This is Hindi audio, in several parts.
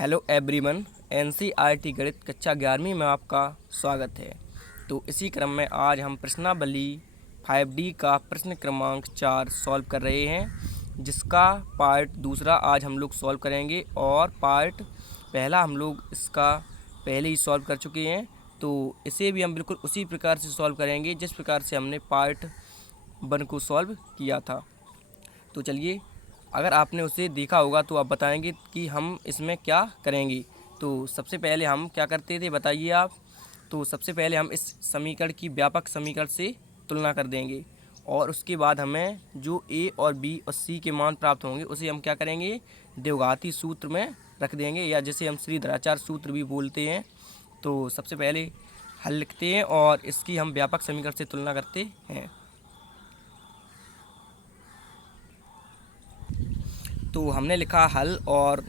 हेलो एवरीवन, एनसीईआरटी गणित कक्षा 11वीं में आपका स्वागत है। तो इसी क्रम में आज हम प्रश्नावली 5D का प्रश्न क्रमांक 4 सॉल्व कर रहे हैं, जिसका पार्ट दूसरा आज हम लोग सॉल्व करेंगे और पार्ट पहला हम लोग इसका पहले ही सॉल्व कर चुके हैं। तो इसे भी हम बिल्कुल उसी प्रकार से सॉल्व करेंगे जिस प्रकार से हमने पार्ट 1 को सॉल्व किया था। तो चलिए, अगर आपने उसे देखा होगा तो आप बताएंगे कि हम इसमें क्या करेंगे। तो सबसे पहले हम क्या करते थे बताइए आप। तो सबसे पहले हम इस समीकरण की व्यापक समीकरण से तुलना कर देंगे और उसके बाद हमें जो ए और बी और सी के मान प्राप्त होंगे उसे हम क्या करेंगे, द्विघाती सूत्र में रख देंगे, या जिसे हम श्रीधराचार्य सूत्र भी बोलते हैं। तो सबसे पहले हल लिखते हैं और इसकी हम व्यापक समीकरण से तुलना करते हैं। तो हमने लिखा हल और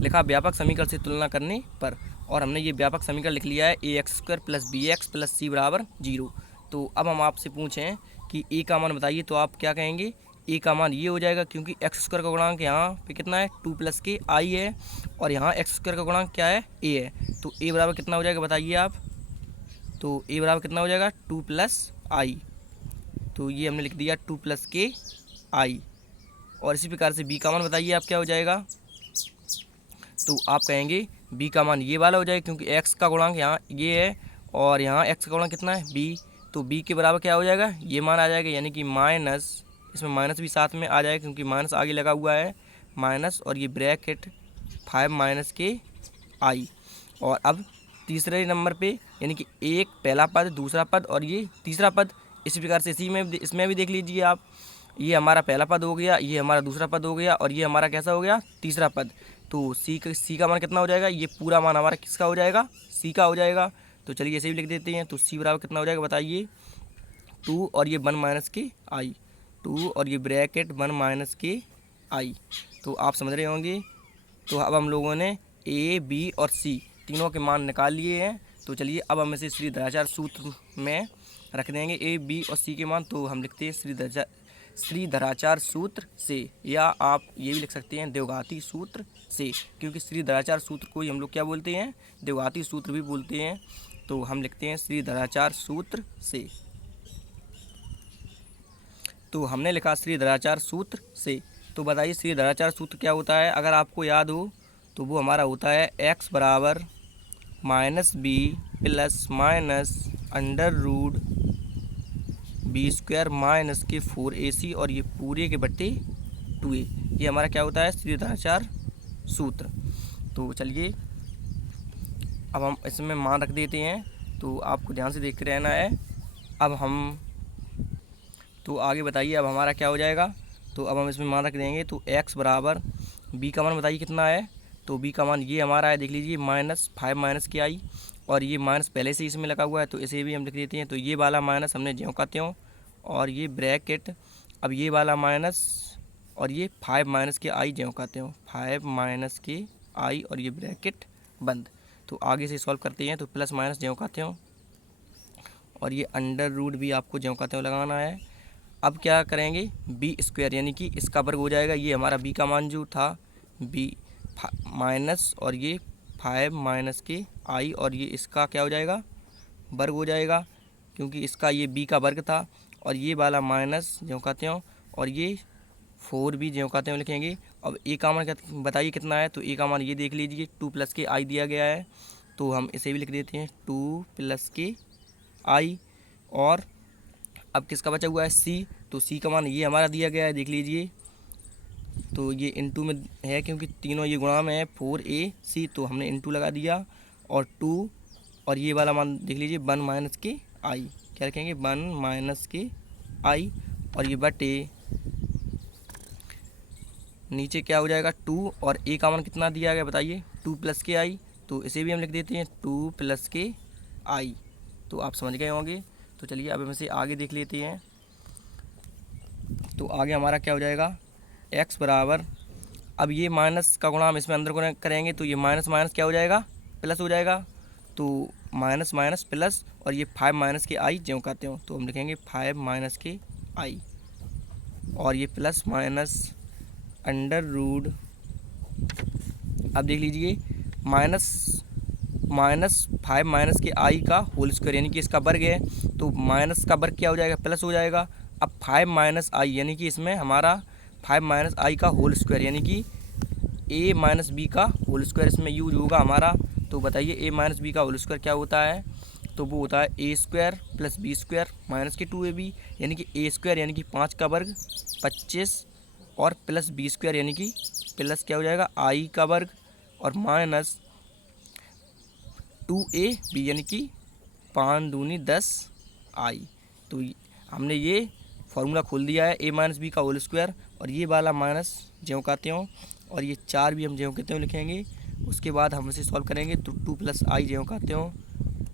लिखा व्यापक समीकरण से तुलना करने पर, और हमने ये व्यापक समीकरण लिख लिया है ax² + bx + c = 0। तो अब हम आपसे पूछें कि a का मान बताइए, तो आप क्या कहेंगे। a का मान ये हो जाएगा, क्योंकि x² का गुणांक यहाँ पे कितना है 2 + k i है, और यहाँ x² का गुणांक क्या है a है। तो a बराबर कितना हो जाएगा बताइए आप। तो a बराबर कितना हो जाएगा 2 + i। तो ये हमने लिख दिया 2 + k i। और इसी प्रकार से b का मान बताइए आप क्या हो जाएगा। तो आप कहेंगे b का मान ये वाला हो जाएगा, क्योंकि x का गुणांक यहाँ ये है और यहाँ x का गुणांक कितना है b। तो b के बराबर क्या हो जाएगा, ये मान आ जाएगा, यानी कि माइनस, इसमें माइनस भी साथ में आ जाएगा क्योंकि माइनस आगे लगा हुआ है, माइनस और ये ब्रैकेट 5 - k i। और अब तीसरे नंबर पे, यानी कि एक पहला पद, दूसरा पद और ये तीसरा पद। इसी प्रकार से इसमें भी देख लीजिए आप, ये हमारा पहला पद हो गया, ये हमारा दूसरा पद हो गया और ये हमारा कैसा हो गया तीसरा पद। तो सी का मान कितना हो जाएगा, ये पूरा मान हमारा किसका हो जाएगा, सी का हो जाएगा। तो चलिए ऐसे भी लिख देते हैं। तो सी बराबर कितना हो जाएगा बताइए, 2 और ये 1 - k i, 2 और ये ब्रैकेट 1 - k i। तो आप समझ रहे होंगे। तो अब हम लोगों ने ए बी और सी तीनों के मान निकाल लिए हैं। तो चलिए अब हम इसे श्रीधराचार्य सूत्र में रख देंगे ए बी और सी के मान। तो हम लिखते हैं श्रीधराचार्य सूत्र से, या आप ये भी लिख सकते हैं द्विघाती सूत्र से, क्योंकि श्रीधराचार्य सूत्र को ही हम लोग क्या बोलते हैं, द्विघाती सूत्र भी बोलते हैं। तो हम लिखते हैं श्रीधराचार्य सूत्र से। तो हमने लिखा श्रीधराचार्य सूत्र से। तो बताइए श्रीधराचार्य सूत्र क्या होता है। अगर आपको याद हो तो वो हमारा होता है x बराबर -b + -√b² - के 4ac, और ये पूरे के बट्टे 2a। ये हमारा क्या होता है श्रीधराचार्य सूत्र। तो चलिए अब हम इसमें मान रख देते हैं। तो आपको ध्यान से देखते रहना है। अब हम तो आगे बताइए अब हमारा क्या हो जाएगा। तो अब हम इसमें मान रख देंगे। तो x बराबर b का मान बताइए कितना है। तो b का मान ये हमारा है, देख लीजिए -5 - k i, और ये माइनस पहले से इसमें लगा हुआ है तो इसे भी हम लिख देते हैं। तो ये वाला माइनस हमने ज्यों का त्यों, और ये ब्रैकेट, अब ये वाला माइनस और ये 5 - k i ज्यों का त्यों, 5 - k i, और ये ब्रैकेट बंद। तो आगे से सॉल्व करते हैं। तो प्लस माइनस ज्यों का त्यों, और ये अंडर रूट भी आपको ज्यों का त्यों लगाना है। अब क्या करेंगे, b², यानी कि इसका वर्ग हो जाएगा। ये हमारा b का मान जो था b माइनस, और ये 5 - k i, और ये इसका क्या हो जाएगा वर्ग हो जाएगा, क्योंकि इसका ये b का वर्ग था, और ये वाला माइनस ज्यों का त्यों, और ये 4 भी ज्यों का त्यों लिखेंगे। अब a का मान बताइए कितना है। तो a का मान ये देख लीजिए 2 + k i दिया गया है, तो हम इसे भी लिख देते हैं 2 + k i। और अब किसका बचा हुआ है c। तो c का मान ये हमारा दिया गया है, देख लीजिए। तो ये इनटू में है, क्योंकि तीनों ये गुणा में है 4ac, तो हमने इनटू लगा दिया, और 2, और ये वाला मान देख लीजिए 1 - k i, क्या रखेंगे 1 - k i, और ये बटे नीचे क्या हो जाएगा 2, और a का मान कितना दिया गया बताइए 2 + k i। तो इसे भी हम लिख देते हैं 2 + k i। तो आप समझ गए होंगे। तो चलिए अब हम इसे आगे देख लेते हैं। तो आगे हमारा क्या हो जाएगा, x बराबर, अब ये माइनस का गुणा हम इसमें अंदर गुणा करेंगे, तो ये माइनस माइनस क्या हो जाएगा प्लस हो जाएगा। तो माइनस माइनस प्लस, और ये 5 - k i ज्यों का त्यों, तो हम लिखेंगे 5 - k i, और ये प्लस माइनस अंडर रूट। अब देख लीजिए माइनस माइनस 5 माइनस के आई का होल स्क्वायर यानी कि इसका वर्ग है, तो माइनस का वर्ग क्या हो जाएगा, प्लस हो जाएगा। अब 5 माइनस आई यानी कि इसमें हमारा 5 माइनस आई का होल स्क्वायर यानी कि ए माइनस बी का होल स्क्वायर इसमें यूज होगा हमारा। तो बताइए ए माइनस बी का होल स्क्वायर क्या होता है, तो वो होता है A square plus B square minus के 2ab यानी कि ए स्क्वायर यानी कि 5 का वर्ग 25 और प्लस बी स्क्वायर यानी कि प्लस क्या हो जाएगा आई का वर्ग और माइनस 2ab यानी कि 5 दूनी 10 आई। तो हमने ये फार्मूला खोल दिया है ए माइनस बी का होल स्क्वायर, और ये वाला माइनस ज्यों कहते हो और ये 4 भी हम ज्यों कहते हो लिखेंगे। उसके बाद हम इसे सॉल्व करेंगे तो 2 प्लस आई ज्यों कहते हो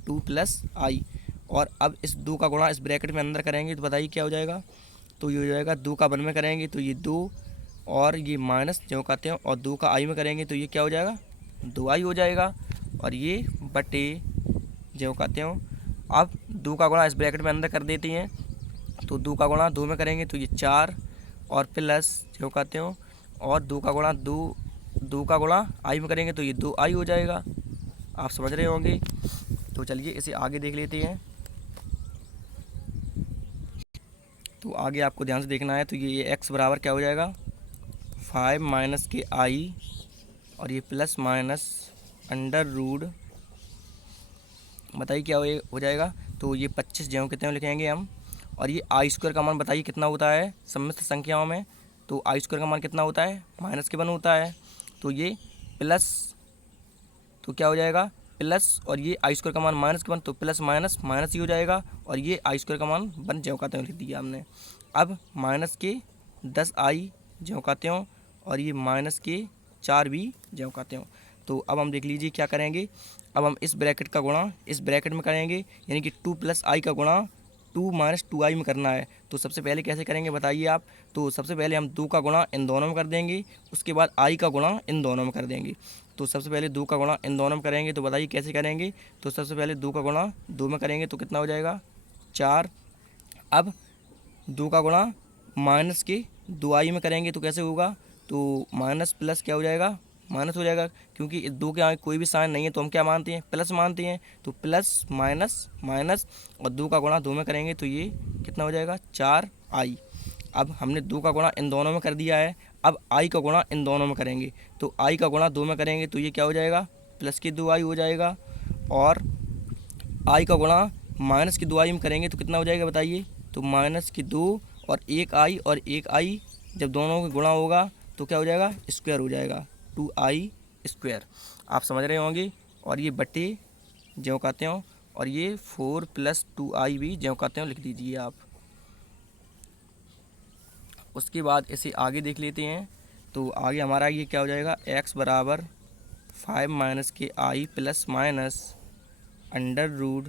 2 प्लस आई, और अब इस 2 का गुणा इस ब्रैकेट में अंदर करेंगे तो बताइए क्या हो जाएगा, तो ये हो जाएगा 2 का 1 में करेंगे तो ये 2 और ये माइनस ज्यों कहते हो, और 2 का आई में करेंगे तो ये क्या हो जाएगा 2 आई हो जाएगा, और ये बटे ज्यों कहते हो। अब 2 का गुणा इस ब्रैकेट में अंदर कर देते हैं तो 2 का गुणा 2 में करेंगे तो ये 4 और प्लस ज्यों कहते हो, और 2 का गुणा 2 का गुणा आई में करेंगे तो ये 2 आई हो जाएगा। आप समझ रहे होंगे। तो चलिए इसे आगे देख लेते हैं। तो आगे आपको ध्यान से देखना है। तो ये x बराबर क्या हो जाएगा 5 माइनस के आई और ये प्लस माइनस अंडर रूट, बताइए क्या हो जाएगा, तो ये 25 ज्यों कितने लिखेंगे हम, और ये आई स्क्वायर का मान बताइए कितना होता है समस्त संख्याओं में, तो आई स्क्वायर का मान कितना होता है माइनस के 1 होता है, तो ये प्लस, तो क्या हो जाएगा प्लस, और ये आई स्क्वायर का मान माइनस के 1 तो प्लस माइनस माइनस ही हो जाएगा, और ये आई स्क्वायर का मान 1 ज्यों कहते हो लिख दिया हमने। अब माइनस के 10 आई ज्यों कहते हो और ये माइनस के 4 भी ज्यों कहते हो। तो अब हम देख लीजिए क्या करेंगे, अब हम इस ब्रैकेट का गुणा इस ब्रैकेट में करेंगे यानी कि 2 प्लस आई का गुणा 2 माइनस 2 आई में करना है। तो सबसे पहले कैसे करेंगे बताइए आप, तो सबसे पहले हम 2 का गुणा इन दोनों में कर देंगे, उसके बाद आई का गुणा इन दोनों में कर देंगे। तो सबसे पहले 2 का गुणा इन दोनों में करेंगे, तो बताइए कैसे करेंगे, तो सबसे पहले 2 का गुणा 2 में करेंगे तो कितना हो जाएगा 4। अब 2 का गुणा माइनस के 2 आई में करेंगे तो कैसे होगा, तो माइनस प्लस क्या हो जाएगा माइनस हो जाएगा, क्योंकि 2 के आगे कोई भी साइन नहीं है तो हम क्या मानते हैं प्लस मानते हैं, तो प्लस माइनस माइनस और 2 का गुणा 2 में करेंगे तो ये कितना हो जाएगा 4 आई। अब हमने 2 का गुणा इन दोनों में कर दिया है, अब आई का गुणा इन दोनों में करेंगे, तो आई का गुणा 2 में करेंगे तो ये क्या हो जाएगा प्लस की 2 आई हो जाएगा, और आई का गुणा माइनस की 2 आई में करेंगे तो कितना हो जाएगा बताइए, तो माइनस की 2 और 1 आई और 1 आई जब दोनों का गुणा होगा तो क्या हो जाएगा स्क्वायर हो जाएगा 2 आई स्क्वायर। आप समझ रहे होंगे। और ये बटे ज्यों कहते हो, और ये 4 प्लस 2 आई भी ज्यों कहते हो लिख दीजिए आप। उसके बाद इसे आगे देख लेते हैं। तो आगे हमारा ये क्या हो जाएगा x बराबर 5 माइनस के I plus minus under root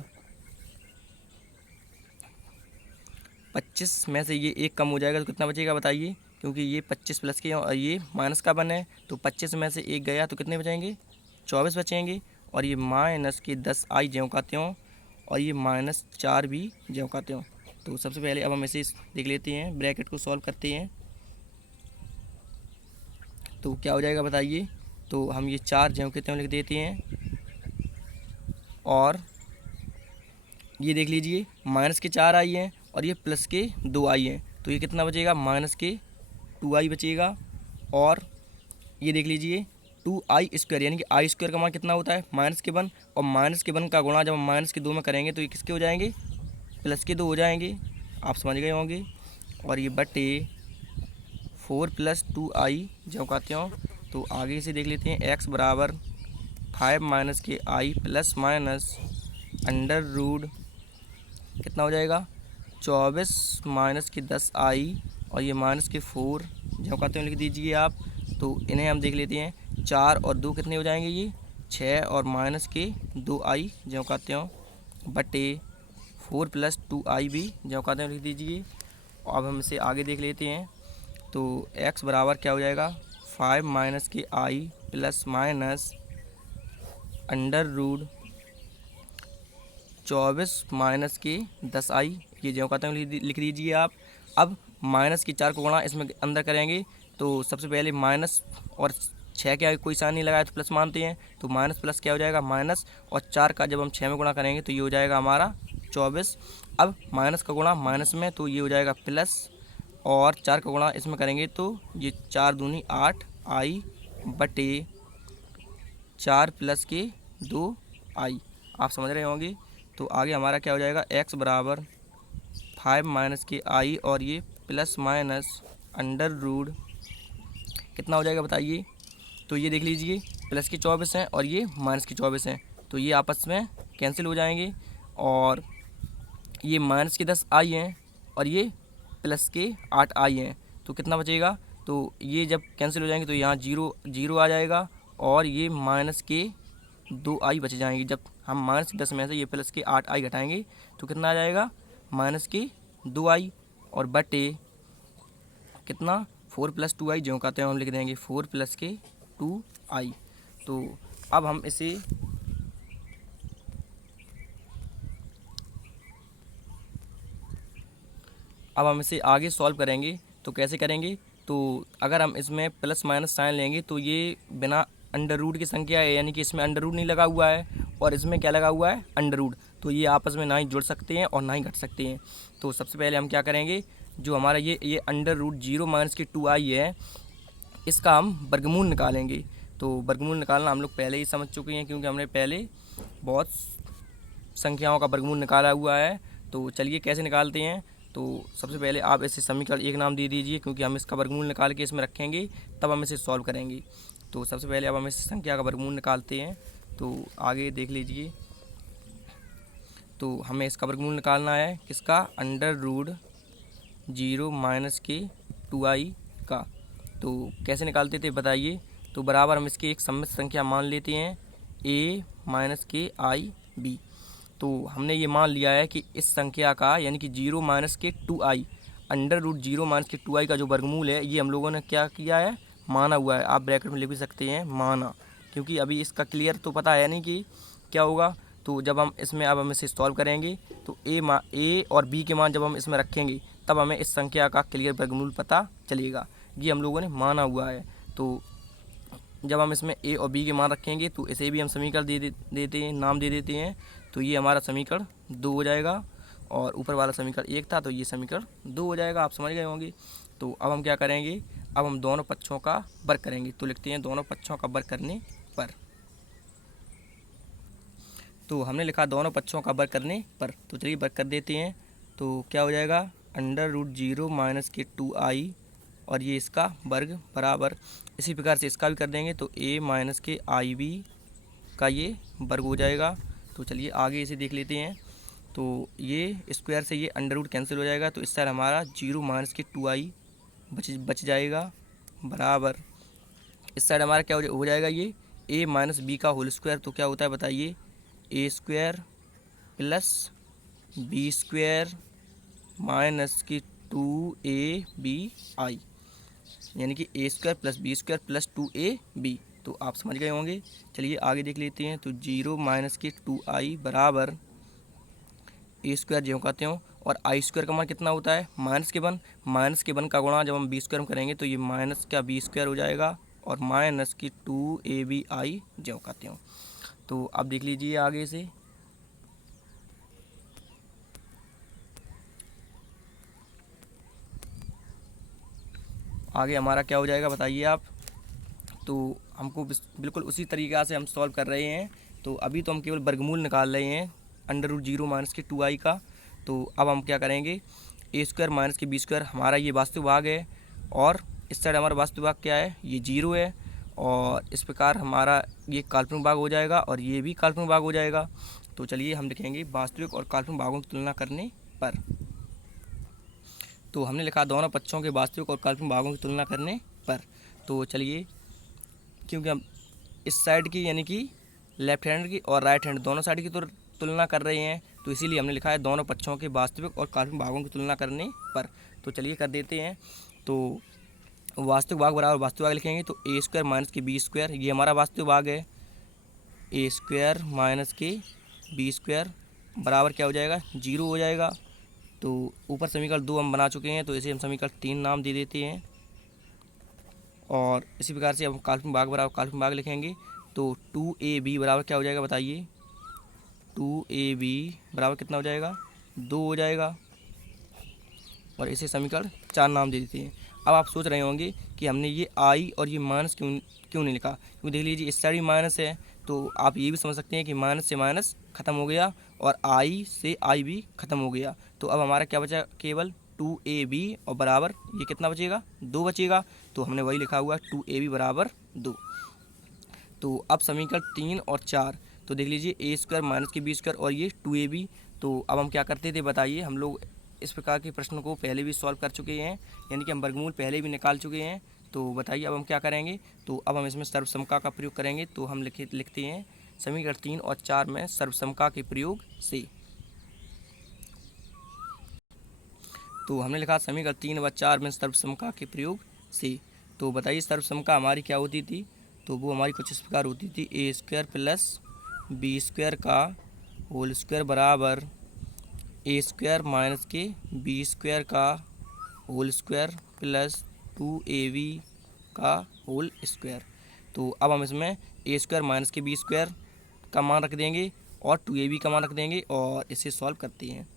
25 में से ये एक कम हो जाएगा तो कितना बचेगा बताइए, क्योंकि ये 25 प्लस के और ये माइनस का 1 है, तो 25 में से एक गया तो कितने बचेंगे 24 बचेंगे, और ये माइनस के 10 आई ज्यों कहते हो और ये माइनस 4 भी ज्यों कहते हो। तो सबसे पहले अब हम इसे देख लेते हैं, ब्रैकेट को सॉल्व करते हैं तो क्या हो जाएगा बताइए, तो हम ये 4 ज्यों कहते हैं लिख देते हैं, और ये देख लीजिए माइनस के 4 आई हैं और ये प्लस के 2 आई हैं, तो ये कितना बचेगा माइनस के 2 आई बचेगा, और ये देख लीजिए 2 आई स्क्वायर यानी कि आई स्क्वायर का मान कितना होता है माइनस के 1, और माइनस के 1 का गुणा जब हम माइनस के 2 में करेंगे तो ये किसके हो जाएंगे प्लस के 2 हो जाएंगे। आप समझ गए होंगे। और ये बटे 4 प्लस 2 आई जो कहते हो। तो आगे से देख लेते हैं x बराबर 5 माइनस के I plus minus under root कितना हो जाएगा 24 माइनस के 10 आई और ये माइनस के 4 जो कहते हैं लिख दीजिए आप। तो इन्हें हम देख लेते हैं 4 और 2 कितने हो जाएंगे ये 6 और माइनस के 2 आई जो कहते हो बटे 4 प्लस 2 आई भी जो कहते हैं लिख दीजिए। अब हम इसे आगे देख लेते हैं। तो x बराबर क्या हो जाएगा 5 माइनस के I plus minus under root 24 minus के 10 आई ये जो कहते हैं लिख दीजिए आप। अब माइनस के 4 को गुणा इसमें अंदर करेंगे तो सबसे पहले माइनस और 6 के आगे कोई साइन नहीं लगाया तो प्लस मानते हैं, तो माइनस प्लस क्या हो जाएगा माइनस, और 4 का जब हम 6 में गुणा करेंगे तो ये हो जाएगा हमारा 24। अब माइनस का गुणा माइनस में तो ये हो जाएगा प्लस, और 4 का गुणा इसमें करेंगे तो ये 4 दूनी 8 आई बटे 4 प्लस के 2 आई। आप समझ रहे होंगे। तो आगे हमारा क्या हो जाएगा, x बराबर 5 माइनस के आई, और ये प्लस माइनस अंडर रूट कितना हो जाएगा बताइए। तो ये देख लीजिए, प्लस के 24 हैं और ये माइनस के 24 हैं, तो ये आपस में कैंसिल हो जाएंगे, और ये माइनस के 10 आई हैं और ये प्लस के 8 आई हैं, तो कितना बचेगा। तो ये जब कैंसिल हो जाएंगे तो यहाँ 0 0 आ जाएगा, और ये माइनस के 2 आई बच जाएंगे। जब हम माइनस के 10 में से ये प्लस के 8 आई घटाएंगे तो कितना आ जाएगा, माइनस के 2 आई, और बटे कितना 4 प्लस 2 आई, जो कहते हैं हम लिख देंगे 4 प्लस के 2 आई। तो अब हम इसे आगे सॉल्व करेंगे। तो कैसे करेंगे, तो अगर हम इसमें प्लस माइनस साइन लेंगे तो ये बिना अंडर रूट की संख्या है, यानी कि इसमें अंडर रूट नहीं लगा हुआ है और इसमें क्या लगा हुआ है, अंडर रूट, तो ये आपस में ना ही जुड़ सकते हैं और ना ही घट सकते हैं। तो सबसे पहले हम क्या करेंगे, जो हमारा ये अंडर रूट 0 माइनस के 2 आई है, इसका हम वर्गमूल निकालेंगे। तो वर्गमूल निकालना हम लोग पहले ही समझ चुके हैं, क्योंकि हमने पहले बहुत संख्याओं का वर्गमूल निकाला हुआ है। तो चलिए कैसे निकालते हैं। तो सबसे पहले आप इसे समीकरण 1 नाम दे दीजिए, क्योंकि हम इसका वर्गमूल निकाल के इसमें रखेंगे, तब हम इसे सॉल्व करेंगे। तो सबसे पहले अब हम इस संख्या का वर्गमूल निकालते हैं। तो आगे देख लीजिए, तो हमें इसका वर्गमूल निकालना है किसका, अंडर रूट 0 माइनस के 2 आई का। तो कैसे निकालते थे बताइए। तो बराबर हम इसकी एक सम्मिश्र संख्या मान लेते हैं, a माइनस के आई बी। तो हमने ये मान लिया है कि इस संख्या का, यानी कि 0 माइनस के 2 आई, अंडर रूट 0 माइनस के 2 आई का जो वर्गमूल है, ये हम लोगों ने क्या किया है, माना हुआ है। आप ब्रैकेट में लिख भी सकते हैं माना, क्योंकि अभी इसका क्लियर तो पता है नहीं कि क्या होगा। तो जब हम इसमें अब हम इसे सॉल्व करेंगे तो ए और बी के मान जब हम इसमें रखेंगे तब हमें इस संख्या का क्लियर वर्गमूल पता चलेगा। ये हम लोगों ने माना हुआ है। तो जब हम इसमें ए और बी के मान रखेंगे तो इसे भी हम समीकरण देते हैं, नाम दे देते हैं। तो ये हमारा समीकरण 2 हो जाएगा, और ऊपर वाला समीकरण 1 था, तो ये समीकरण 2 हो जाएगा। आप समझ गए होंगे। तो अब हम क्या करेंगे, अब हम दोनों पक्षों का वर्ग करेंगे। तो लिखते हैं दोनों पक्षों का वर्ग करने पर। तो हमने लिखा दोनों पक्षों का वर्ग करने पर, तो चलिए वर्ग कर देते हैं। तो क्या हो जाएगा, अंडर रूट 0 माइनस के 2 आई, और ये इसका वर्ग बराबर, इसी प्रकार से इसका भी कर देंगे तो a माइनस के आई बी का ये वर्ग हो जाएगा। तो चलिए आगे इसे देख लेते हैं। तो ये स्क्वायर से ये अंडर रूट कैंसिल हो जाएगा, तो इस साइड हमारा 0 माइनस के 2 आई बच जाएगा, बराबर इस साइड हमारा क्या हो जाएगा, ये a माइनस बी का होल स्क्वायर। तो क्या होता है बताइए, a square plus B square minus की 2ab, यानी कि a square plus B square plus 2ab। तो आप समझ गए होंगे। चलिए आगे देख लेते हैं। तो 0 माइनस के 2i बराबर a स्क्वायर जो कहते हो, और आई स्क्वायर का मान कितना होता है, माइनस के 1, माइनस के 1 का गुणा जब हम बी स्क्वायर में करेंगे तो ये माइनस का बी स्क्वायर हो जाएगा, और माइनस की 2abi जो कहते हो। तो अब देख लीजिए आगे से। आगे हमारा क्या हो जाएगा बताइए आप। तो हमको बिल्कुल उसी तरीक़ा से हम सॉल्व कर रहे हैं। तो अभी तो हम केवल वर्गमूल निकाल रहे हैं अंडर रूट 0 माइनस के 2 आई का। तो अब हम क्या करेंगे, a स्क्वायर माइनस के बी स्क्वायर हमारा ये वास्तविक भाग है, और इस साइड हमारा वास्तविक भाग क्या है, ये 0 है, और इस प्रकार हमारा ये काल्पनिक भाग हो जाएगा और ये भी काल्पनिक भाग हो जाएगा। तो चलिए हम लिखेंगे वास्तविक और काल्पनिक भागों की तुलना करने पर। तो हमने लिखा दोनों पक्षों के वास्तविक और काल्पनिक भागों की तुलना करने पर। तो चलिए, क्योंकि हम इस साइड की, यानी कि लेफ्ट हैंड की और राइट हैंड दोनों साइड की तुलना कर रहे हैं, तो इसीलिए हमने लिखा है दोनों पक्षों के वास्तविक और काल्पनिक भागों की तुलना करने पर। तो चलिए कर देते हैं। तो वास्तविक भाग बराबर वास्तविक भाग लिखेंगे, तो a स्क्वायर माइनस के बी स्क्वायर, ये हमारा वास्तविक भाग है, a स्क्वायर माइनस के बी स्क्वायर बराबर क्या हो जाएगा, 0 हो जाएगा। तो ऊपर समीकरण 2 हम बना चुके हैं, तो इसे हम समीकरण 3 नाम दे देते हैं, और इसी प्रकार से अब हम काल्पनिक भाग बराबर काल्पनिक भाग लिखेंगे। तो 2ab बराबर क्या हो जाएगा बताइए, 2ab बराबर कितना हो जाएगा, 2 हो जाएगा। और इसे समीकरण 4 नाम दे देते हैं। अब आप सोच रहे होंगे कि हमने ये आई और ये माइनस क्यों क्यों नहीं लिखा, क्योंकि देख लीजिए इस साइड भी माइनस है, तो आप ये भी समझ सकते हैं कि माइनस से माइनस ख़त्म हो गया और आई से आई भी ख़त्म हो गया। तो अब हमारा क्या बचा, केवल 2ab और बराबर ये कितना बचेगा, 2 बचेगा। तो हमने वही लिखा हुआ 2ab बराबर 2। तो अब समीकरण 3 और 4, तो देख लीजिए ए स्क्वायर माइनस के बी स्क्वायर और ये 2ab। तो अब हम क्या करते थे बताइए, हम लोग इस प्रकार के प्रश्न को पहले भी सॉल्व कर चुके हैं, यानी कि हम वर्गमूल पहले भी निकाल चुके हैं। तो बताइए अब हम क्या करेंगे, तो अब हम इसमें सर्वसमता का प्रयोग करेंगे। तो हम लिखते हैं समीकरण 3 और 4 में सर्वसमता के प्रयोग से। तो हमने लिखा समीकरण 3 व 4 में सर्वसमता के प्रयोग से। तो बताइए सर्वसमता हमारी क्या होती थी, तो वो हमारी कुछ इस प्रकार होती थी, ए स्क्वायर प्लस बी स्क्वायर का होल स्क्वायर बराबर ए स्क्वायर माइनस के बी स्क्वायर का होल स्क्वायर प्लस 2ab का होल स्क्वायर। तो अब हम इसमें ए स्क्वायर माइनस के बी स्क्वायर का मान रख देंगे और 2ab का मान रख देंगे और इसे सॉल्व करते हैं।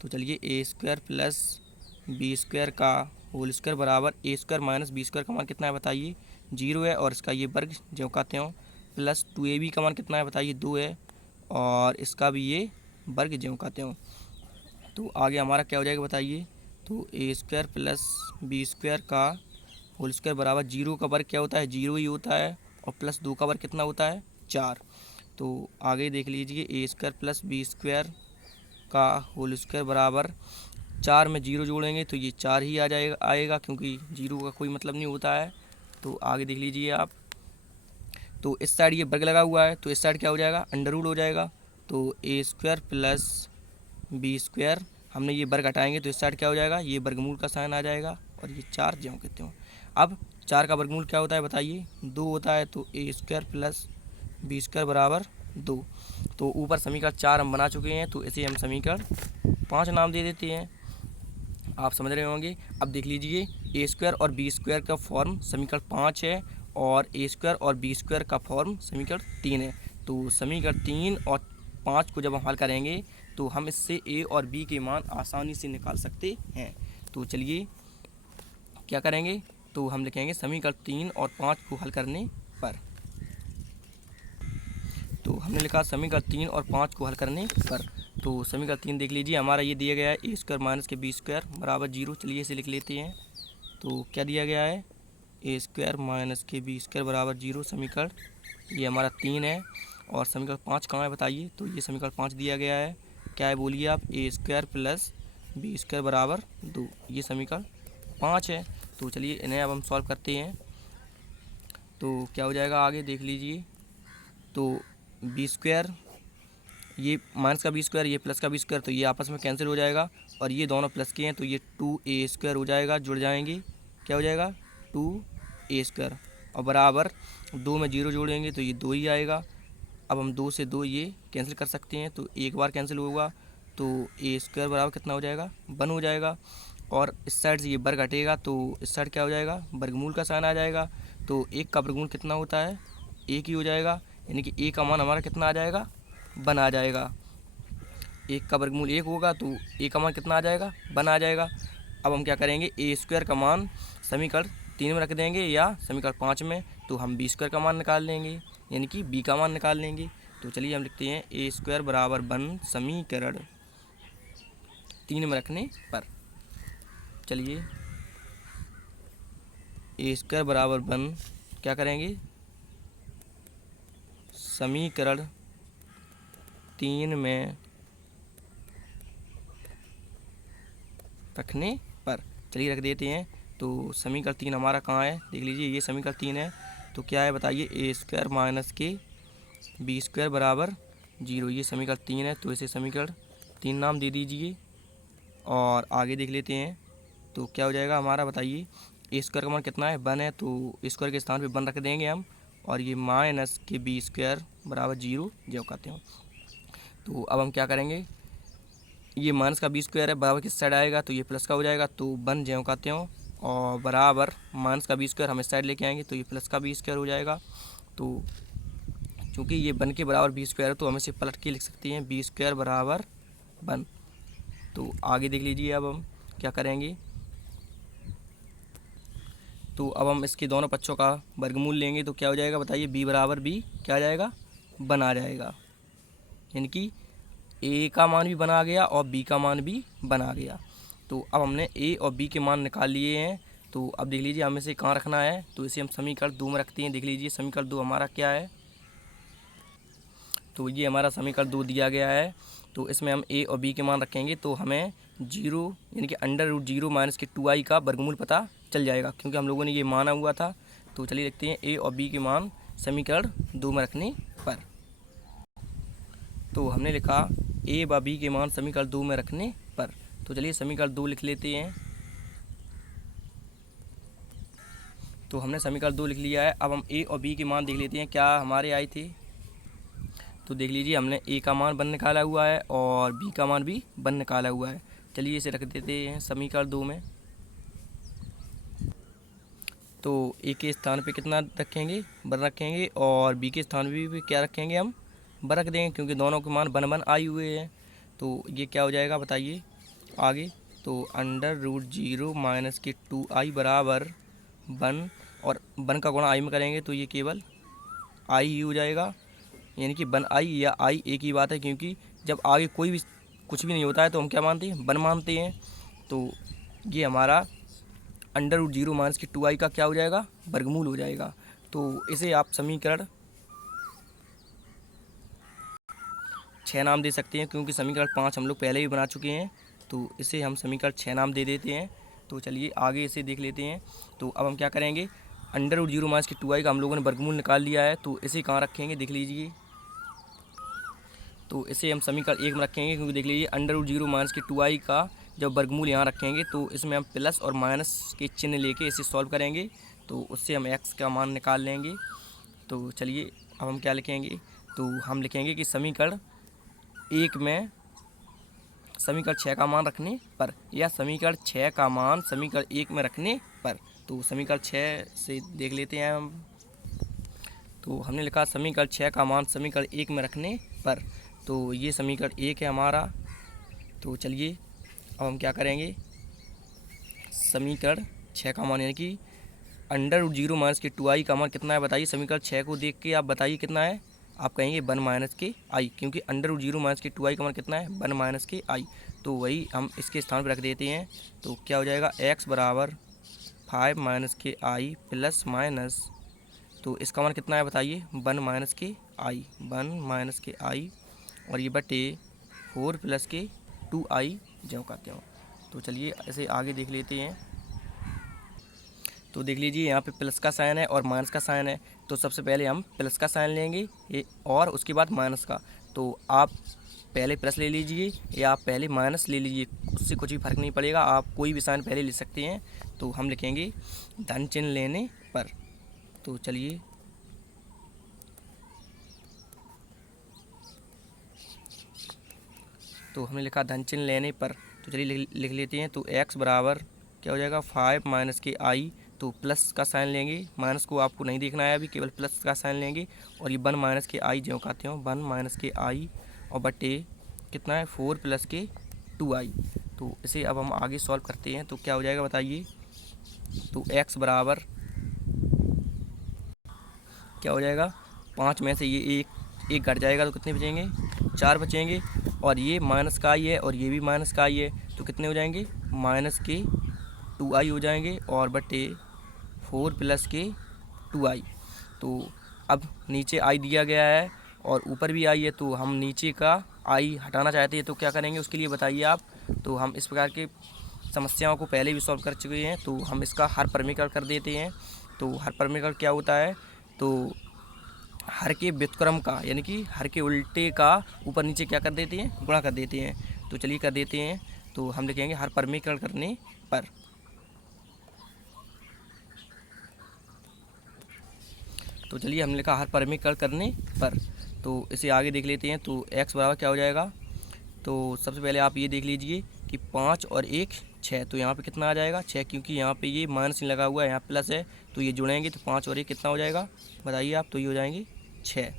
तो चलिए ए स्क्वायर प्लस बी स्क्वायर का होल स्क्वायर बराबर ए स्क्वायर माइनस बी स्क्वायर का मान कितना है बताइए, 0 है, और इसका ये वर्ग जो कहते हो, प्लस 2ab का मान कितना है बताइए, 2 है, और इसका भी ये वर्ग जो कहते हो। तो आगे हमारा क्या हो जाएगा बताइए, तो ए स्क्वायर प्लस बी स्क्वायर का होल स्क्वायर बराबर 0 का वर्ग क्या होता है, 0 ही होता है, और प्लस 2 का वर्ग कितना होता है, 4। तो आगे देख लीजिए ए स्क्वायर प्लस बी स्क्वायर का होल स्क्वायर बराबर 4 में 0 जोड़ेंगे तो ये 4 ही आएगा क्योंकि 0 का कोई मतलब नहीं होता है। तो आगे देख लीजिए आप, तो इस साइड ये वर्ग लगा हुआ है, तो इस साइड क्या हो जाएगा, अंडर रूट हो जाएगा। तो ए स्क्वायर प्लस बी स्क्वायर, हमने ये वर्ग हटाएंगे तो इस साइड क्या हो जाएगा, ये वर्गमूल का साइन आ जाएगा, और ये 4 ज्यों कहते हो। अब 4 का वर्गमूल क्या होता है बताइए, 2 होता है। तो ए स्क्वायर प्लस बी स्क्वायर बराबर 2। तो ऊपर समीकरण 4 हम बना चुके हैं, तो इसे हम समीकरण 5 नाम दे देते हैं। आप समझ रहे होंगे। अब देख लीजिए ए स्क्वायर और बी स्क्वायर का फॉर्म समीकरण 5 है, और ए स्क्वायर और बी स्क्वायर का फॉर्म समीकरण 3 है। तो समीकरण 3 और 5 को जब हम हल करेंगे तो हम इससे ए और बी के मान आसानी से निकाल सकते हैं। तो चलिए क्या करेंगे, तो हम लिखेंगे समीकरण 3 और 5 को हल करने पर। तो हमने लिखा समीकरण 3 और 5 को हल करने पर। तो समीकरण 3 देख लीजिए, हमारा ये दिया गया है ए स्क्वायर माइनस के बी स्क्वायर बराबर 0। चलिए इसे लिख लेते हैं। तो क्या दिया गया है, ए स्क्वायर माइनस के बी स्क्वायर बराबर 0, समीकरण ये हमारा 3 है। और समीकरण 5 कहाँ है बताइए, तो ये समीकरण 5 दिया गया है, क्या है बोलिए आप, ए स्क्वायर प्लस बी स्क्वायर बराबर 2, ये समीकरण 5 है। तो चलिए इन्हें अब हम सॉल्व करते हैं। तो क्या हो जाएगा आगे देख लीजिए, तो बी स्क्वायर, ये माइनस का बी स्क्वायर, ये प्लस का बी स्क्वायर, तो ये आपस में कैंसिल हो जाएगा, और ये दोनों प्लस के हैं तो ये 2a स्क्वायर हो जाएगा, जुड़ जाएंगे, क्या हो जाएगा 2a स्क्वायर, और बराबर 2 में 0 जोड़ेंगे तो ये 2 ही आएगा। अब हम 2 से 2 ये कैंसिल कर सकते हैं, तो एक बार कैंसिल होगा तो ए स्क्वायर बराबर कितना हो जाएगा, 1 हो जाएगा। और इस साइड से ये वर्ग हटेगा तो इस साइड क्या हो जाएगा, वर्गमूल का साइन आ जाएगा। तो 1 का वर्गमूल कितना होता है, 1 ही हो जाएगा, यानी कि ए का मान हमारा कितना आ जाएगा, 1 आ जाएगा। 1 का वर्गमूल 1 होगा तो ए का मान कितना आ जाएगा, 1 आ जाएगा। अब हम क्या करेंगे, ए स्क्वायर का मान समीकरण 3 में रख देंगे या समीकरण 5 में, तो हम बी स्क्वायर का मान निकाल लेंगे, यानी कि बी का मान निकाल लेंगे। तो चलिए हम लिखते हैं ए स्क्वायर बराबर 1 समीकरण 3 में रखने पर। चलिए ए स्क्वायर बराबर 1 क्या करेंगे, समीकरण 3 में रखने पर। चलिए रख देते हैं। तो समीकरण 3 हमारा कहाँ है, देख लीजिए ये समीकरण 3 है। तो क्या है बताइए, ए स्क्वायर माइनस के बी स्क्वायर बराबर 0, ये समीकरण 3 है। तो इसे समीकरण 3 नाम दे दीजिए, और आगे देख लेते हैं। तो क्या हो जाएगा हमारा बताइए, ए स्क्वायर का मान कितना है, 1 है, तो स्क्वायर के स्थान पे 1 रख देंगे हम, और ये माइनस के बी स्क्वायर बराबर 0 जो कहते हो। तो अब हम क्या करेंगे, ये माइनस का बी स्क्वायर है, बराबर किस साइड आएगा, तो ये प्लस का हो जाएगा, तो 1 ज्यों कहते हो और बराबर माइनस का बी स्क्वायर हम इस साइड लेके आएंगे तो ये प्लस का बी स्क्वायर हो जाएगा। तो चूँकि ये 1 के बराबर बी स्क्वायर है तो हम इसे पलट के लिख सकते हैं बी स्क्वायर बराबर 1। तो आगे देख लीजिए अब हम क्या करेंगे। तो अब हम इसके दोनों पक्षों का वर्गमूल लेंगे तो क्या हो जाएगा बताइए, b बराबर b क्या आ जाएगा, 1 आ जाएगा। यानी कि a का मान भी 1 आ गया और b का मान भी 1 आ गया। तो अब हमने a और b के मान निकाल लिए हैं। तो अब देख लीजिए हमें इसे कहाँ रखना है, तो इसे हम समीकरण 2 में रखते हैं। देख लीजिए समीकरण 2 हमारा क्या है, तो ये हमारा समीकरण 2 दिया गया है। तो इसमें हम a और b के मान रखेंगे तो हमें 0 यानी कि √0 माइनस के 2i का वर्गमूल पता चल जाएगा, क्योंकि हम लोगों ने ये माना हुआ था। तो चलिए देखते हैं a और b के मान समीकरण 2 में रखने पर। तो हमने लिखा a व b के मान समीकरण 2 में रखने पर। तो चलिए समीकरण 2 लिख लेते हैं। तो हमने समीकरण 2 लिख लिया है। अब हम a और b के मान देख लेते हैं क्या हमारे आए थे। तो देख लीजिए हमने a का मान 1 निकाला हुआ है और b का मान भी 1 निकाला हुआ है। चलिए इसे रख देते हैं समीकरण 2 में। तो a के स्थान पे कितना रखेंगे, 1 रखेंगे और b के स्थान पे भी क्या रखेंगे, हम 1 रख देंगे, क्योंकि दोनों के मान 1 आए हुए हैं। तो ये क्या हो जाएगा बताइए आगे। तो √0 माइनस के 2i बराबर 1 और 1 का गुणा i में करेंगे तो ये केवल i ही हो जाएगा। यानी कि 1i या i एक ही बात है, क्योंकि जब आगे कोई भी कुछ भी नहीं होता है तो हम क्या मानते हैं, 1 मानते हैं। तो ये हमारा √0 माइनस की 2i का क्या हो जाएगा, वर्गमूल हो जाएगा। तो इसे आप समीकरण 6 नाम दे सकते हैं, क्योंकि समीकरण 5 हम लोग पहले ही बना चुके हैं। तो इसे हम समीकरण 6 नाम दे देते हैं। तो चलिए आगे इसे देख लेते हैं। तो अब हम क्या करेंगे, √0 माइनस की 2i का हम लोगों ने वर्गमूल निकाल लिया है। तो इसे कहाँ रखेंगे देख लीजिए। तो इसे हम समीकरण 1 में रखेंगे, क्योंकि देख लीजिए √0 माइनस की 2i का जब वर्गमूल यहाँ रखेंगे तो इसमें हम प्लस और माइनस के चिन्ह लेके इसे सॉल्व करेंगे। तो उससे हम x का मान निकाल लेंगे। तो चलिए अब हम क्या लिखेंगे, तो हम लिखेंगे कि समीकरण 1 में समीकरण 6 का मान रखने पर, या समीकरण 6 का मान समीकरण 1 में रखने पर। तो समीकरण 6 से देख लेते हैं हम। तो हमने लिखा समीकरण 6 का मान समीकरण 1 में रखने पर। तो ये समीकरण 1 है हमारा। तो चलिए अब हम क्या करेंगे, समीकरण 6 का मान यानी कि √0 माइनस के 2i का मान कितना है बताइए। समीकरण 6 को देख के आप बताइए कितना है। आप कहेंगे 1 माइनस के i, क्योंकि √0 माइनस के 2i का मान कितना है, 1 माइनस के i। तो वही हम इसके स्थान पर रख देते हैं। तो क्या हो जाएगा, x बराबर 5 माइनस के i प्लस माइनस, तो इसका मान कितना है बताइए, 1 माइनस के i, 1 माइनस के i और ये बटे 4 प्लस के 2i जो कहते हो। तो चलिए ऐसे आगे देख लेते हैं। तो देख लीजिए यहाँ पे प्लस का साइन है और माइनस का साइन है। तो सबसे पहले हम प्लस का साइन लेंगे ये, और उसके बाद माइनस का। तो आप पहले प्लस ले लीजिए या आप पहले माइनस ले लीजिए, उससे कुछ भी फ़र्क नहीं पड़ेगा, आप कोई भी साइन पहले ले सकते हैं। तो हम लिखेंगे धन चिन्ह लेने पर। तो चलिए तो हमने लिखा धन चिन्ह लेने पर। तो चलिए लिख लेते हैं। तो x बराबर क्या हो जाएगा, 5 माइनस के i। तो प्लस का साइन लेंगे, माइनस को आपको नहीं देखना है अभी, केवल प्लस का साइन लेंगे। और ये 1 माइनस के i जो कहते हो, 1 माइनस के i और बटे कितना है, 4 प्लस के 2i। तो इसे अब हम आगे सॉल्व करते हैं। तो क्या हो जाएगा बताइए। तो x बराबर क्या हो जाएगा, 5 में से ये एक घट जाएगा तो कितने बचेंगे, 4 बचेंगे। और ये माइनस का i है और ये भी माइनस का i है, तो कितने हो जाएंगे, माइनस के 2i हो जाएंगे और बटे 4 प्लस के 2i। तो अब नीचे i दिया गया है और ऊपर भी i है, तो हम नीचे का i हटाना चाहते हैं तो क्या करेंगे उसके लिए बताइए आप। तो हम इस प्रकार के समस्याओं को पहले भी सॉल्व कर चुके हैं। तो हम इसका हर परिमीकरण कर देते हैं। तो हर परिमीकरण क्या होता है, तो हर के व्युत्क्रम का यानी कि हर के उल्टे का ऊपर नीचे क्या कर देते हैं, गुणा कर देते हैं। तो चलिए कर देते हैं। तो हम लिखेंगे हर परिमीकरण करने पर। तो चलिए हमने लिखा हर परिमीकरण करने पर। तो इसे आगे देख लेते हैं। तो x बराबर क्या हो जाएगा। तो सबसे पहले आप ये देख लीजिए कि 5 और 1 6। तो यहाँ पे कितना आ जाएगा 6, क्योंकि यहाँ पे ये माइनस नहीं लगा हुआ है, यहाँ प्लस है, तो ये जुड़ेंगे तो 5 और ये कितना हो जाएगा बताइए आप, तो ये हो जाएंगे 6।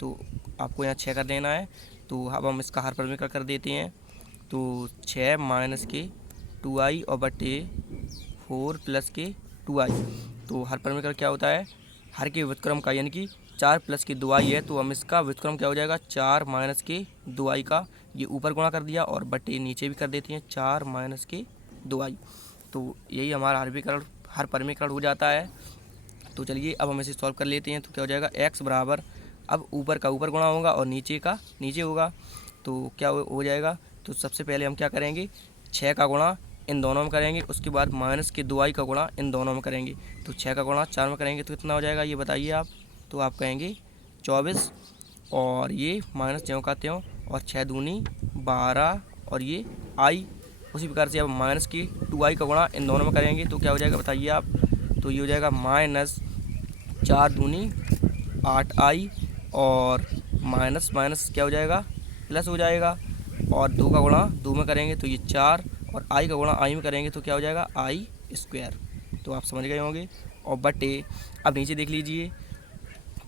तो आपको यहाँ 6 कर देना है। तो अब हम इसका हर परिमेय कर देते हैं। तो 6 माइनस के 2i और बटे 4 प्लस के 2i। तो हर परिमेय क्या होता है, हर के व्युत्क्रम का, यानी कि 4 प्लस के 2i है, तो हम इसका व्युत्क्रम क्या हो जाएगा 4 माइनस के 2i का, ये ऊपर गुणा कर दिया और बटे नीचे भी कर देते हैं 4 माइनस के 2i। तो यही हमारा हर परिमेयकरण हो जाता है। तो चलिए अब हम इसे सॉल्व कर लेते हैं। तो क्या हो जाएगा x बराबर, अब ऊपर का ऊपर गुणा होगा और नीचे का नीचे होगा। तो क्या हो जाएगा, तो सबसे पहले हम क्या करेंगे 6 का गुणा इन दोनों में करेंगे, उसके बाद माइनस के 2i का गुणा इन दोनों में करेंगे। तो 6 का गुणा 4 में करेंगे तो कितना हो जाएगा ये बताइए आप, तो आप कहेंगे 24 और ये माइनस ज्यों का त्यों और 6 दूनी 12 और ये i। उसी प्रकार से अब माइनस की 2i का गुणा इन दोनों में करेंगे तो क्या हो जाएगा बताइए आप, तो ये हो जाएगा माइनस 4 दूनी 8i और माइनस माइनस क्या हो जाएगा प्लस हो जाएगा, और 2 का गुणा 2 में करेंगे तो ये 4 और i का गुणा i में करेंगे तो क्या हो जाएगा i स्क्वायर। तो आप समझ गए होंगे। और बटे अब नीचे देख लीजिए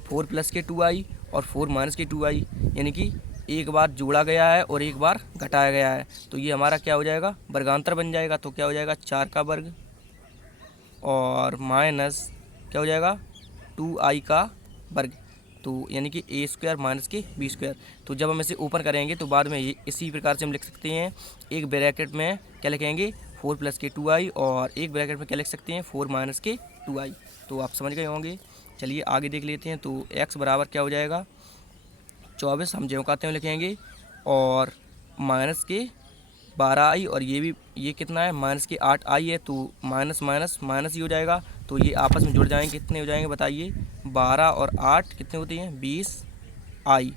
4 प्लस के 2i और 4 माइनस के 2i, यानी कि एक बार जोड़ा गया है और एक बार घटाया गया है, तो ये हमारा क्या हो जाएगा वर्गांतर बन जाएगा। तो क्या हो जाएगा 4 का वर्ग और माइनस क्या हो जाएगा 2i का वर्ग, तो यानी कि a स्क्वायर माइनस के b स्क्वायर। तो जब हम इसे ओपन करेंगे तो बाद में ये इसी प्रकार से हम लिख सकते हैं, एक ब्रैकेट में क्या लिखेंगे 4 प्लस के 2i और एक ब्रैकेट में क्या लिख सकते हैं 4 माइनस के 2i। तो आप समझ गए होंगे। चलिए आगे देख लेते हैं। तो x बराबर क्या हो जाएगा 24, हम ज्यों का त्यों लिखेंगे, और माइनस के 12i और ये कितना है माइनस के 8i है, तो माइनस माइनस माइनस ही हो जाएगा। तो ये आपस में जुड़ जाएंगे, कितने हो जाएंगे बताइए 12 और 8 कितने होते हैं 20i,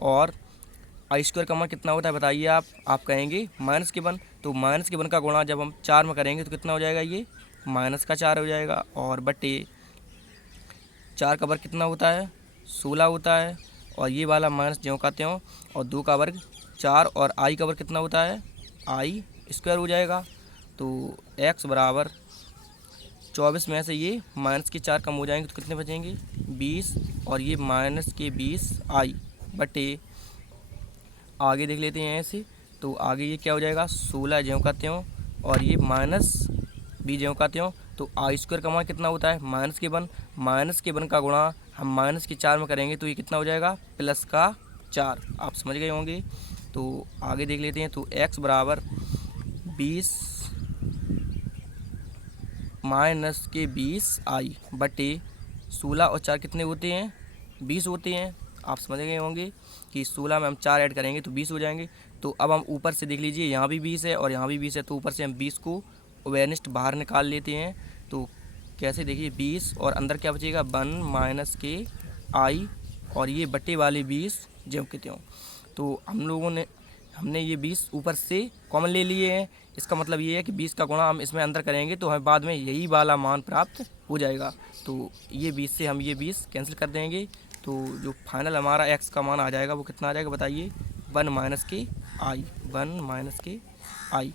और आई स्क्वायर का मान कितना होता है बताइए आप कहेंगे माइनस के 1। तो माइनस के 1 का गुणा जब हम 4 में करेंगे तो कितना हो जाएगा ये माइनस का 4 हो जाएगा, और बटे 4 का वर्ग कितना होता है 16 होता है, और ये वाला माइनस ज्यों का त्यों, और 2 का वर्ग 4 और i का वर्ग कितना होता है आई स्क्वायर हो जाएगा। तो x बराबर 24 में से ये माइनस के 4 कम हो जाएंगे तो कितने बचेंगे 20, और ये माइनस के 20i बटे, आगे देख लेते हैं ऐसे। तो आगे ये क्या हो जाएगा 16 ज्यों का त्यों और ये माइनस b ज्यों का त्यों। तो आई स्क्वायर का मान कितना होता है माइनस के 1, माइनस के 1 का गुणा हम माइनस के 4 में करेंगे तो ये कितना हो जाएगा प्लस का 4। आप समझ गए होंगे। तो आगे देख लेते हैं। तो x बराबर 20 माइनस के 20i बटे 16 और 4 कितने होते हैं 20 होते हैं। आप समझ गए होंगे कि 16 में हम 4 ऐड करेंगे तो 20 हो जाएंगे। तो अब हम ऊपर से देख लीजिए, यहाँ भी 20 है और यहाँ भी 20 है, तो ऊपर से हम 20 को वेनिस्ट बाहर निकाल लेते हैं। तो कैसे देखिए 20 और अंदर क्या बचेगा 1 माइनस के i, और ये बटे वाले 20 ज्यों के त्यों। तो हमने ये 20 ऊपर से कॉमन ले लिए हैं। इसका मतलब ये है कि 20 का गुणा हम इसमें अंदर करेंगे तो हमें बाद में यही वाला मान प्राप्त हो जाएगा। तो ये 20 से हम ये 20 कैंसिल कर देंगे, तो जो फाइनल हमारा x का मान आ जाएगा वो कितना आ जाएगा बताइए 1 माइनस के i, 1 माइनस के i।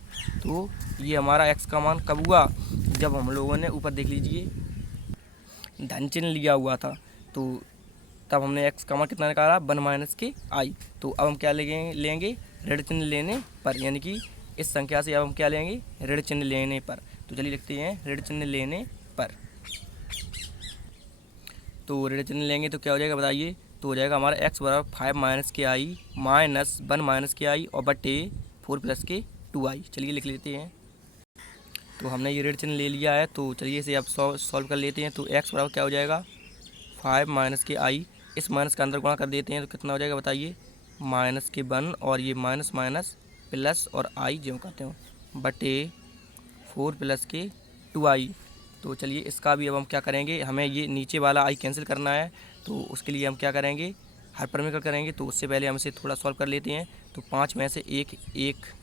तो ये हमारा x का मान कब हुआ जब हम लोगों ने ऊपर देख लीजिए धन चिन्ह लिया हुआ था, तो तब हमने x का मान कितना निकाला 1 माइनस के i। तो अब हम क्या लेंगे ऋण चिन्ह लेने पर, यानी कि इस संख्या से अब हम क्या लेंगे ऋण चिन्ह लेने पर। तो चलिए लिखते हैं ऋण चिन्ह लेने पर। तो ऋण चिन्ह लेंगे तो क्या हो जाएगा बताइए, तो हो जाएगा हमारा x बराबर 5 माइनस के i माइनस 1 माइनस के i और बटे 4 प्लस के 2i। चलिए लिख लेते हैं। तो हमने ये ऋण चिन्ह ले लिया है, तो चलिए इसे अब सॉल्व कर लेते हैं। तो x बराबर क्या हो जाएगा 5 माइनस के i, इस माइनस का अंदर गुणा कर देते हैं तो कितना हो जाएगा बताइए माइनस के 1 और ये माइनस माइनस प्लस और i ज्यों कहते हो बटे 4 प्लस के 2i। तो चलिए इसका भी अब हम क्या करेंगे, हमें ये नीचे वाला i कैंसिल करना है, तो उसके लिए हम क्या करेंगे हर परिमेय करेंगे। तो उससे पहले हम इसे थोड़ा सॉल्व कर लेते हैं। तो 5 में से एक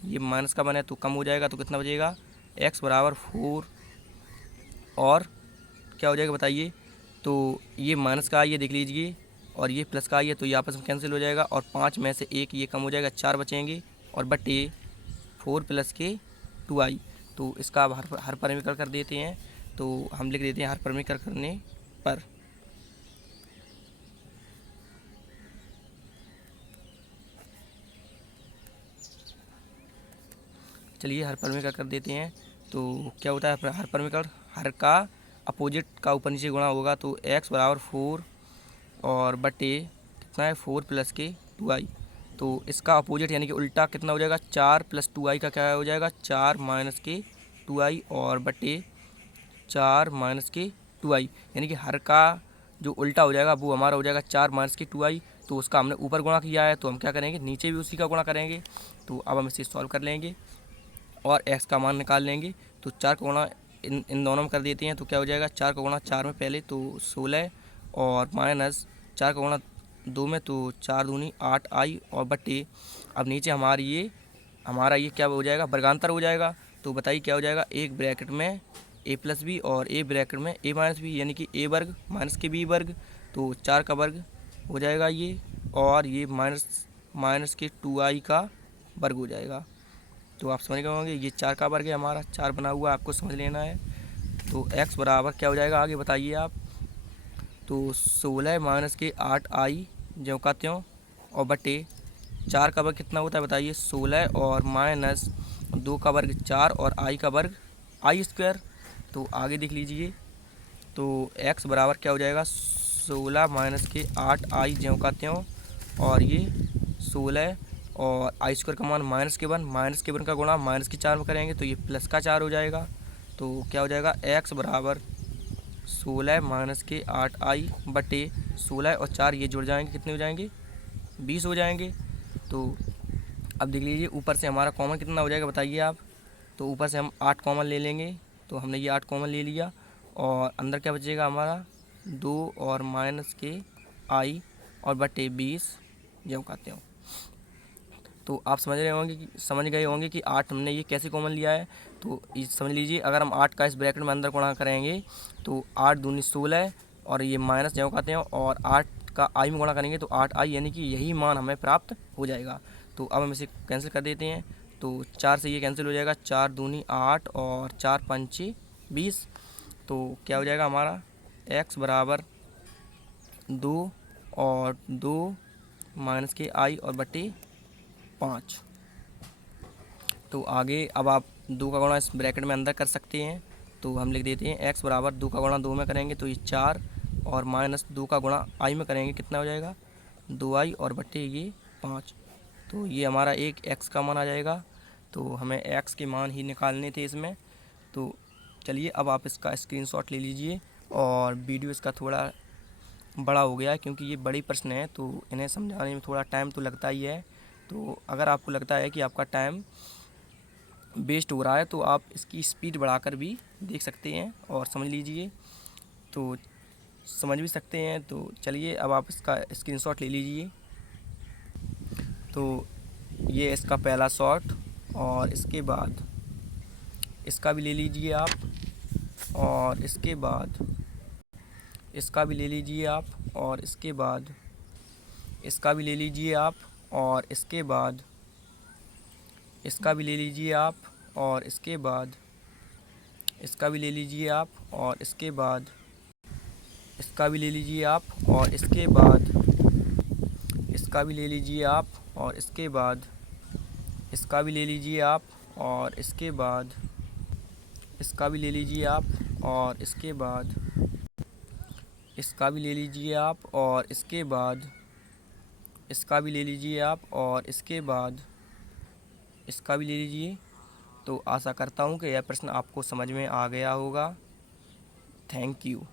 ये माइनस का बना है तो कम हो जाएगा, तो कितना बचेगा x बराबर 4 और क्या हो जाएगा बताइए, तो ये माइनस का आई है देख लीजिए और ये प्लस का आई है, तो ये आपस में कैंसिल हो जाएगा और 5 में से एक ये कम हो जाएगा 4 बचेंगे और बटे 4 प्लस के 2i। तो इसका अब हर परिमीकरण कर देते हैं। तो हम लिख देते हैं हर परिमीकरण करने पर चलिए हर परिमीकरण कर देते हैं। तो क्या होता है हर परिमीकरण, हर का अपोजिट का ऊपर नीचे गुणा होगा। तो x बराबर 4 और बटे कितना है 4 प्लस के 2i। तो इसका अपोजिट यानी कि उल्टा कितना हो जाएगा 4 प्लस 2i का क्या हो जाएगा 4 माइनस के 2i और बटे 4 माइनस के 2i, यानी कि हर का जो उल्टा हो जाएगा वो हमारा हो जाएगा 4 माइनस के 2i। तो उसका हमने ऊपर गुणा किया है तो हम क्या करेंगे नीचे भी उसी का गुणा करेंगे। तो अब हम इसे सॉल्व कर लेंगे और x का मान निकाल लेंगे। तो 4 का गुणा इन दोनों में कर देते हैं। तो क्या हो जाएगा 4 का गुणा 4 में पहले तो 16 और माइनस 4 का गुणा 2 में तो 4 दूनी 8i और बट्टे अब नीचे हमारा ये क्या हो जाएगा वर्गांतर हो जाएगा। तो बताइए क्या हो जाएगा, एक ब्रैकेट में a प्लस बी और ए ब्रैकेट में a माइनस बी, यानी कि a वर्ग माइनस के b वर्ग। तो 4 का वर्ग हो जाएगा ये और ये माइनस के 2i का वर्ग हो जाएगा। तो आप समझ गए होंगे ये 4 का वर्ग है, हमारा 4 बना हुआ आपको समझ लेना है। तो x बराबर क्या हो जाएगा आगे बताइए आप। तो 16 माइनस के 8i ज्यों का त्यों और बटे 4 का वर्ग कितना होता है बताइए 16 और माइनस 2 का वर्ग 4 और i का वर्ग i स्क्वायर। तो आगे देख लीजिए। तो x बराबर क्या हो जाएगा 16 माइनस के 8i ज्यों का त्यों और ये 16 और आई स्क्वायर का मान माइनस के वन का गुणा माइनस के 4 में करेंगे तो ये प्लस का 4 हो जाएगा। तो क्या हो जाएगा x बराबर 16 माइनस के 8i बटे 16 और 4 ये जुड़ जाएंगे कितने हो जाएंगे 20 हो जाएंगे। तो अब देख लीजिए ऊपर से हमारा कॉमन कितना हो जाएगा बताइए आप। तो ऊपर से हम 8 कॉमन ले लेंगे। तो हमने ये 8 कॉमन ले लिया और अंदर क्या बचेगा हमारा 2 और माइनस के i और बटे 20 जो कहते हो। तो आप समझ गए होंगे कि 8 हमने ये कैसे कॉमन लिया है। तो ये समझ लीजिए अगर हम 8 का इस ब्रैकेट में अंदर गुणा करेंगे तो 8 दूनी 16 और ये माइनस जो कहते हैं और 8 का आई में गुणा करेंगे तो 8i यानी कि यही मान हमें प्राप्त हो जाएगा। तो अब हम इसे कैंसिल कर देते हैं। तो 4 से ये कैंसिल हो जाएगा 4 दूनी 8 और 4 पंचे 20। तो क्या हो जाएगा हमारा x बराबर 2 और 2 माइनस के i और बटे 5। तो आगे अब आप 2 का गुणा इस ब्रैकेट में अंदर कर सकते हैं। तो हम लिख देते हैं x बराबर 2 का गुणा 2 में करेंगे तो ये 4 और माइनस 2 का गुणा i में करेंगे कितना हो जाएगा 2i और बटे ये 5। तो ये हमारा एक x का मान आ जाएगा। तो हमें x के मान ही निकालने थे इसमें। तो चलिए अब आप इसका स्क्रीनशॉट ले लीजिए। और वीडियो इसका थोड़ा बड़ा हो गया है क्योंकि ये बड़ी प्रश्न है तो इन्हें समझाने में थोड़ा टाइम तो लगता ही है। तो अगर आपको लगता है कि आपका टाइम वेस्ट हो रहा है तो आप इसकी स्पीड बढ़ाकर भी देख सकते हैं और समझ लीजिए। तो समझ भी सकते हैं। तो चलिए अब आप इसका स्क्रीनशॉट ले लीजिए। तो ये इसका पहला शॉट और इसके बाद इसका भी ले लीजिए आप और इसके बाद इसका भी ले लीजिए आप और इसके बाद इसका भी ले लीजिए आप और इसके बाद इसका भी ले लीजिए आप और इसके बाद इसका भी ले लीजिए आप और इसके बाद इसका भी ले लीजिए आप और इसके बाद इसका भी ले लीजिए आप और इसके बाद इसका भी ले लीजिए आप और इसके बाद इसका भी ले लीजिए आप और इसके बाद इसका भी ले लीजिए आप और इसके बाद इसका भी ले लीजिए आप और इसके बाद इसका भी ले लीजिए। तो आशा करता हूँ कि यह प्रश्न आपको समझ में आ गया होगा। Thank you.